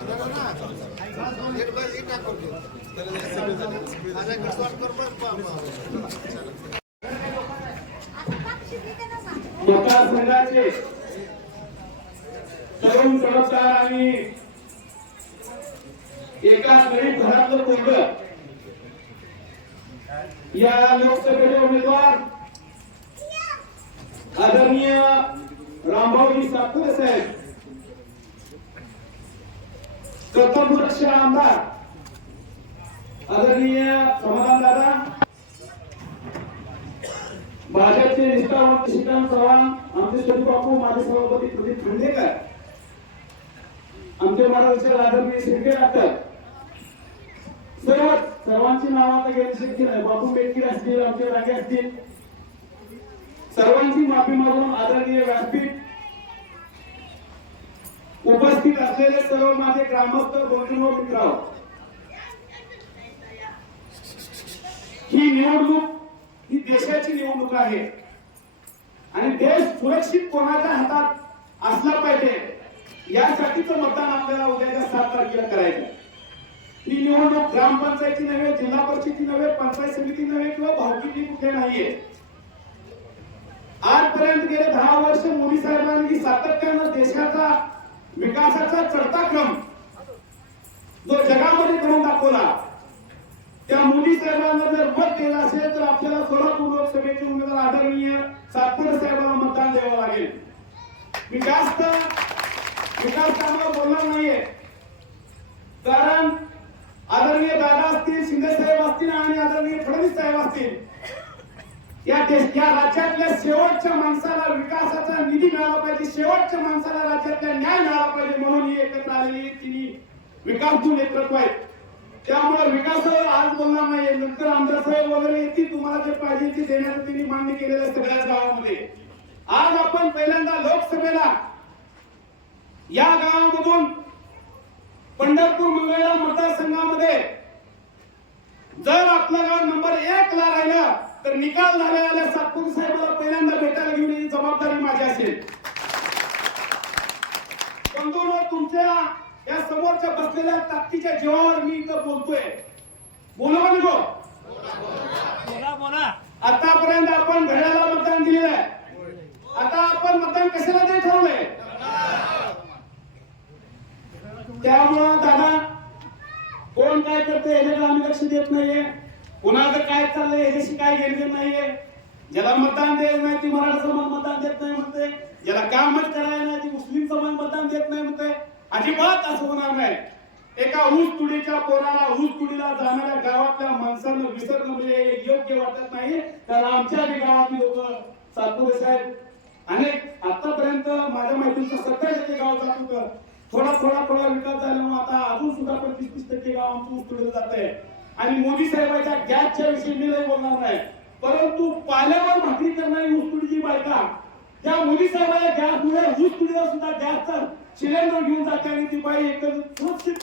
मतदारसंघाचे तरुण चमत्कार आणि एका गरीब घरातलं पोरगं या लोकसभेचे उमेदवार आदरणीय रामभाऊजी सातपुते साहेब, कर्तव्यदक्ष आमदार आदरणीय समाधान दादा, भाजपचे निष्ठावंत श्रीकांत चव्हाण, आमचे शोधी बापू, माजी सभापती प्रदीप खांडेकर, आमचे महाराष्ट्र आदरणीय शिर्के डॉक्टर, सर्वांची नाव आता घ्यायची शक्य नाही. बापू बेटकीर असतील, आमचे रागे असतील, सर्वांची माफी मागून आदरणीय व्यासपीठ उपस्थित असलेले सर्व माझे ग्रामस्थ बंधू मित्र, ही निवडणूक ही देशाची निवडणूक आहे आणि देश सुरक्षित कोणाच्या हातात असला पाहिजे यासाठीच मतदान आपल्याला उद्याच्या 7 तारखेला करायचं. ही निवडणूक ग्रामपंचायती नव्हे, जिल्हा परिषदेची नव्हे, पंचायत समिती नव्हे किंवा भावकीची कुठे नाहीये. आजपर्यंत गेले 10 वर्ष मोदी साहेबांनी सातत्यानं देशाचा विकासाचा चढता क्रम जो जगामध्ये करून दाखवला, त्या मोदी साहेबांना जर मत दिलं असेल तर आपल्याला सोलापूर लोकसभेचे उमेदवार आदरणीय सातपुते साहेबांना मतदान द्यावं लागेल. मी जास्त विकास कामावर बोलणार नाहीये, कारण आदरणीय दादा असतील, शिंदे साहेब असतील आणि आदरणीय फडणवीस साहेब असतील, या राज्यातल्या शेवटच्या माणसाला विकासाचा निधी मिळाला पाहिजे, शेवटच्या माणसाला राज्यातल्या न्याय मिळाला पाहिजे, म्हणून ही एकत्र आलेली तिन्ही विकासू नेतृत्व आहेत. त्यामुळे विकासावर आज बोलणार नाहीये, नंतर आमदार साहेब वगैरे येतील, तुम्हाला जे पाहिजे ते देण्याचं त्यांनी मान्य केलेलं सगळ्याच गावामध्ये. आज आपण पहिल्यांदा लोकसभेला या गावामधून पंढरपूर मंगळवेढा मतदारसंघामध्ये जर आपलं गाव नंबर 1 ला राहिलं तर निकाल झालेल्या सातपुते साहेबांना पहिल्यांदा भेटायला घेऊन ही जबाबदारी माझी असेल. बंधूंनो, तुमच्या या समोरच्या बसलेल्या ताकदीच्या जीवावर मी इथं बोलतोय. बोला का नको? बोला. आतापर्यंत आपण घड्याला मतदान दिलेलं आहे, आता आपण मतदान कशाला ते ठरवलंय. त्यामुळं दादा कोण काय करते याच्याकडे आम्ही लक्ष देत नाहीये, कुणाचं काय चाललंय याच्याशी काय घेणं नाहीये. ज्याला मतदान देत नाही ती मराठा समाज मतदान देत नाही म्हणते, ज्याला कामच करायला नाही ती मुस्लिम समाज मतदान देत नाही म्हणते. अजिबात असं होणार नाही. एका ऊस तुडीच्या पोराला, ऊस तुडीला जाणाऱ्या गावातल्या माणसांना विसरणं म्हणजे योग्य वाटत नाही. तर आमच्या गावातली लोक सातपुते साहेब अनेक आतापर्यंत माझ्या माहितीचं 70% गाव जात होतं, थोडा विकास झाल्यामुळे आता अजून सुद्धा 25-30% गाव आमचं ऊस तुडीला जात आहे. आणि मोदी साहेबांच्या गॅसच्या विषयी मी नाही बोलणार नाही, परंतु पाल्यावर भाकरी करणारी ऊस तुडीची बायका त्या मोदी साहेबांच्या गॅसमुळे ऊस तुडीला सुद्धा गॅसचा सिलेंडर घेऊन जाते आणि ती बाई एकदम सुरक्षित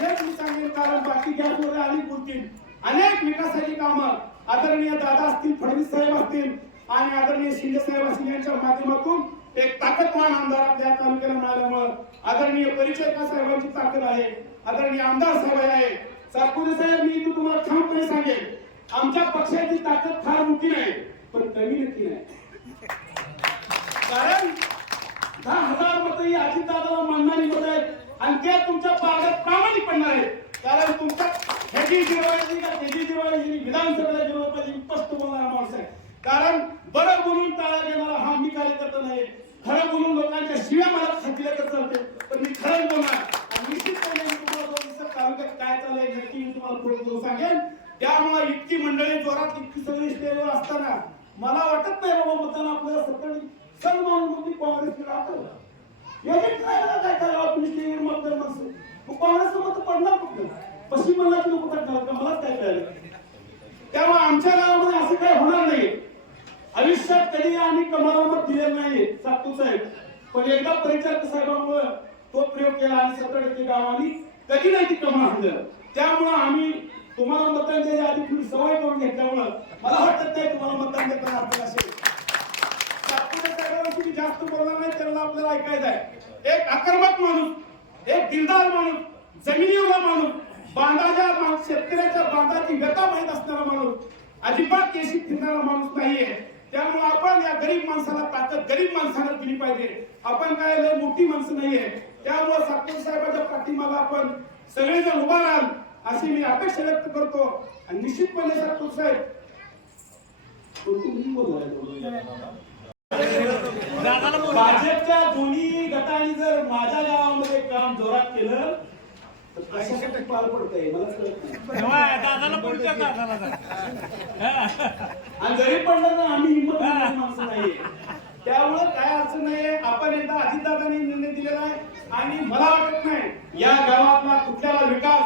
हेच मी सांगेन. कारण बाकी गॅसवर आली बोलतील. अनेक विकासाची कामं आदरणीय दादा असतील, फडणवीस साहेब असतील आणि आदरणीय शिंदे साहेब असतील यांच्या माध्यमातून एक ताकदवान आमदार आपल्या तालुक्याला मिळाल्यामुळे आदरणीय परिचयकार साहेबांची ताकद आहे, आदरणीय आमदार साहेब आहे. सातपुते साहेब, मी तुम्हाला ठामपणे सांगेन, आमच्या पक्षाची ताकद फार मोठी नाही पण कमी नक्की नाही. कारण 10,000 मतं ही अजितदादाला मानणारी मतं आहेत आणि ते तुमच्या पारड्यात प्रामाणिक पडणार आहेत. कारण तुमच्या ह्याची जिरवायची का त्याची जिरवायची, विधानसभेला जिरवायची स्पष्ट बोलणारा माणूस आहे. कारण बरं बोलून टाळा घेणारा हा मी कार्यकर्ता नाही, खरं बोलून लोकांच्या शिव्या मला खातील तर चालते, पण मी खरंच बोलणार आणि निश्चितपणे मी तुम्हाला तालुक्यात काय चाललंय नक्की मी तुम्हाला पुढे सांगेन. त्यामुळे इतकी मंडळी जोरात, इतकी सगळी स्टेजवर असताना मला वाटत नाही बाबा मतदान आपल्याला सण मानून काँग्रेसकडे आपण काय करावं. तुम्ही स्टेजवर मतदान नसेल मग काँग्रेसचं मत पडणार कुठलं, पश्चिम बंगालची लोक टाकणार का, मलाच काय कळलं. त्यामुळे आमच्या गावामध्ये असं काय होणार नाही. आयुष्यात कधी आम्ही कमाला मत दिलेलं नाही सातपुते साहेब, पण एकदा परिचारक साहेबांमुळे तो प्रयोग केला आणि 70% गावांनी कधी नाही ती कमाल आणलं. त्यामुळं आम्ही तुम्हाला मतदान द्यायच्या आधी थोडी सवय करून घेतल्यामुळं मला वाटत नाही तुम्हाला मतदान देताना आपल्याला असेल. सातपुते साहेबांशी जास्त बोलणार नाही, त्यांना आपल्याला ऐकायचं आहे. एक आक्रमक माणूस दिलदार माणूस, जमिनीवर माणूस, बांधाच्या शेतकऱ्याच्या बांधाची व्यथा माहीत असणारा माणूस, अजिबात केशी फिरणारा माणूस नाहीये. त्यामुळे आपण या गरीब माणसाला ताकद गरीब माणसाला दिली पाहिजे. आपण काय लय मोठी माणसं नाहीये. त्यामुळे सातपुते साहेबांच्या पाठीमागे आपण सगळेजण उभा राहाल अशी मी अपेक्षा व्यक्त करतो. आणि निश्चितपणे सातपुते साहेब भाजपच्या दोन्ही गटांनी जर माझ्या गावामध्ये काम जोरात केलं तर कशासाठी पार पडतंय मला कळत आणि जरी पडलं ना आम्ही हिंमत माणसं नाहीये. त्यामुळे काय अडचण नाहीये. आपण एकदा अजितदादांनी निर्णय दिलेला आहे आणि मला वाटत नाही या गावातला कुठल्याला विकास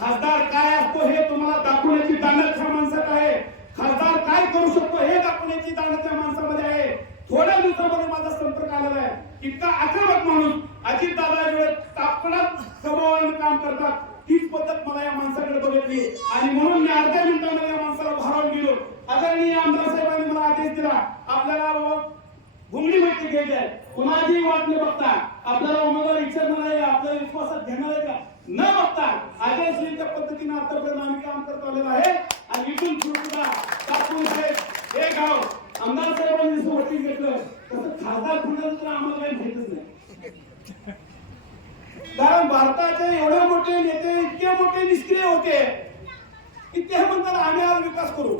खासदार काय असतो हे तुम्हाला दाखवण्याची दानत ह्या माणसात आहे. खासदार काय करू शकतो हे दाखवण्याची दानत त्या माणसामध्ये आहे. थोड्या दिवसामध्ये माझा संपर्क आलेला आहे. इतका आक्रमक माणूस अजितदादा तापणात स्वभावाने काम करतात तीच पद्धत मला या माणसाकडे बघितली आणि म्हणून मी अर्ध्या मिनिटामध्ये या माणसाला भारावून गेलो. आदरणीय आमदार साहेबांनी मला आदेश दिला आपल्याला घुंगडी माहिती घ्यायची आहे. कुणाचीही वाट न बघता आपल्याला उमेदवार विचारणार आहे आपल्याला विश्वासात घेणार आहे का न बघता आदेशच्या पद्धतीने आतापर्यंत आम्ही काम करत आलेलो आहे. आणि इथून सुद्धा हे गाव आमदार साहेबांनी जसं वरती घेतलं तसं खासदार पुण्याचं तर आम्हाला काही माहितच नाही. कारण भारताचे एवढे मोठे नेते इतके मोठे निष्क्रिय होते की ते म्हणतात आम्ही आज विकास करू.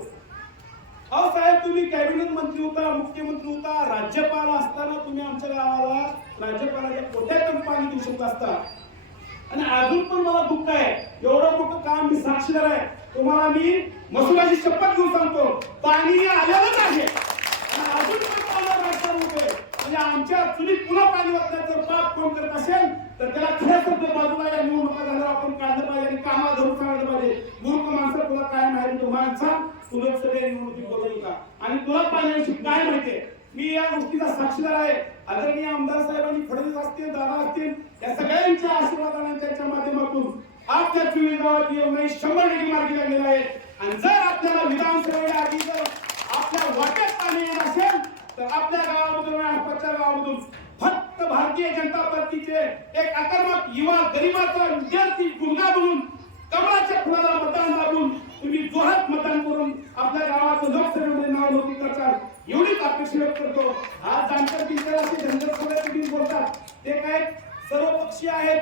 अहो साहेब तुम्ही कॅबिनेट मंत्री होता मुख्यमंत्री होता राज्यपाल असताना तुम्ही आमच्या गावाला राज्यपालाच्या पोट्यातून पाणी देऊ शकता असता. आणि अजून पण मला दुःख आहे एवढं मोठं काम मी साक्षीदार आहे. तुम्हाला मी मसुलाची शपथ घेऊन सांगतो पाणी आलेलंच आहे आणि अजून पण पाण्याला राजकारण होतोय. म्हणजे आमच्या चुलीत पुन्हा पाणी वाचण्याचं पाप कोण करत असेल तर त्याला खऱ्या शब्द बाजूला या निवडणुका झाल्यावर आपण काढलं पाहिजे आणि कामाला धरून सांगितलं पाहिजे. मूर्ख माणसं तुला काय माहिती तू माणसा तुला सगळे निवडणुकीत बोलू का आणि तुला पाण्याविषयी काय माहितीये. मी या गोष्टीचा साक्षीदार आहे. आदरणीय आमदार साहेबांनी फडणवीस असतील दादा असतील या सगळ्यांच्या आशीर्वादाने त्यांच्या माध्यमातून आपल्या 24 गावात येऊन 100% मार्गी लागलेला आहे. आणि जर आपल्याला विधानसभेच्या आधी जर आपल्या वाट्यात पाणी येत असेल तर आपल्या गावामधून आसपासच्या गावामधून फक्त भारतीय जनता पार्टीचे एक आक्रमक युवा गरीबाचा विद्यार्थी गुन्हा म्हणून कमळाच्या फुलाला मतदान दाबून तुम्ही जोरात मतदान करून आपल्या गावाचं लोकसभेमध्ये नाव नोंदणी करताल एवढीच अपेक्षा व्यक्त करतो. आज जानकर टीचर असे धनगर सगळे बोलतात ते काय सर्वपक्षीय आहेत.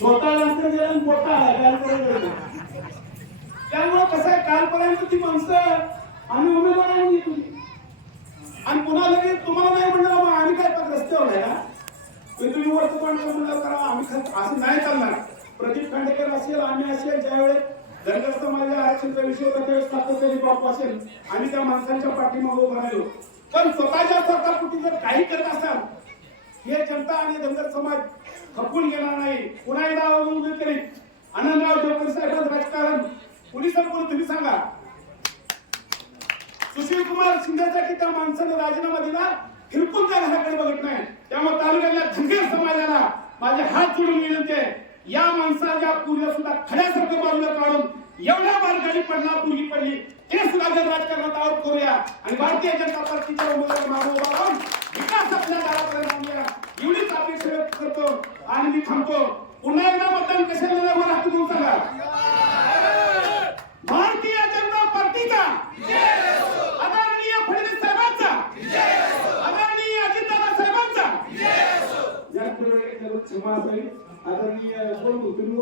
छोटा जानकर गेला मोठा त्यामुळे कसं आहे कालपर्यंत ती माणसं आम्ही उमेदवारांनी घेतली आणि पुन्हा लगेच तुम्हाला नाही म्हणलं मग आम्ही काय रस्त्यावर आहे का तुम्ही वरचं म्हणलं करा आम्ही असं नाही चालणार. प्रदीप खांडेकर असेल आम्ही असेल ज्यावेळेस धनगर समाजाच्या आरक्षणाचा विषय होता त्यावेळेस सातत्याने बाप असेल आणि त्या माणसांच्या पाठीमागे उभं राहिलो. पण स्वतःच्या सरकारपुटी जर काही करत असाल हे जनता आणि धनगर समाज खपून घेणार नाही. पुन्हा एकदा उभे करीत आनंदराव देवकर साहेबांचं राजकारण पोलिसांकडून तुम्ही सांगा. सुशील कुमार शिंदेसाठी त्या माणसाने राजीनामा दिला फिरकून त्या घराकडे बघत नाही. त्यामुळे तालुक्यातल्या धनगर समाजाला माझे हात जोडून विनंती आहे या माणसाच्या पूर्वी सुद्धा खड्यासारखं बाजूला काढून एवढ्या मार्गाने पडला पूर्वी पडली ते सुद्धा जर राजकारणात आरोप करूया आणि भारतीय जनता पार्टीच्या उमेदवार मागे उभा राहून विकास आपल्या गावाकडे आणूया एवढीच अपेक्षा व्यक्त करतो आणि मी थांबतो. पुन्हा एकदा मतदान कशाला लागणार हात म्हणून सांगा. भारतीय जनता पार्टीचा आदरणीय फडणवीस साहेबांचा आदरणीय अजितदादा साहेबांचा क्षमा असावी. आदरणीय कोण तुम्ही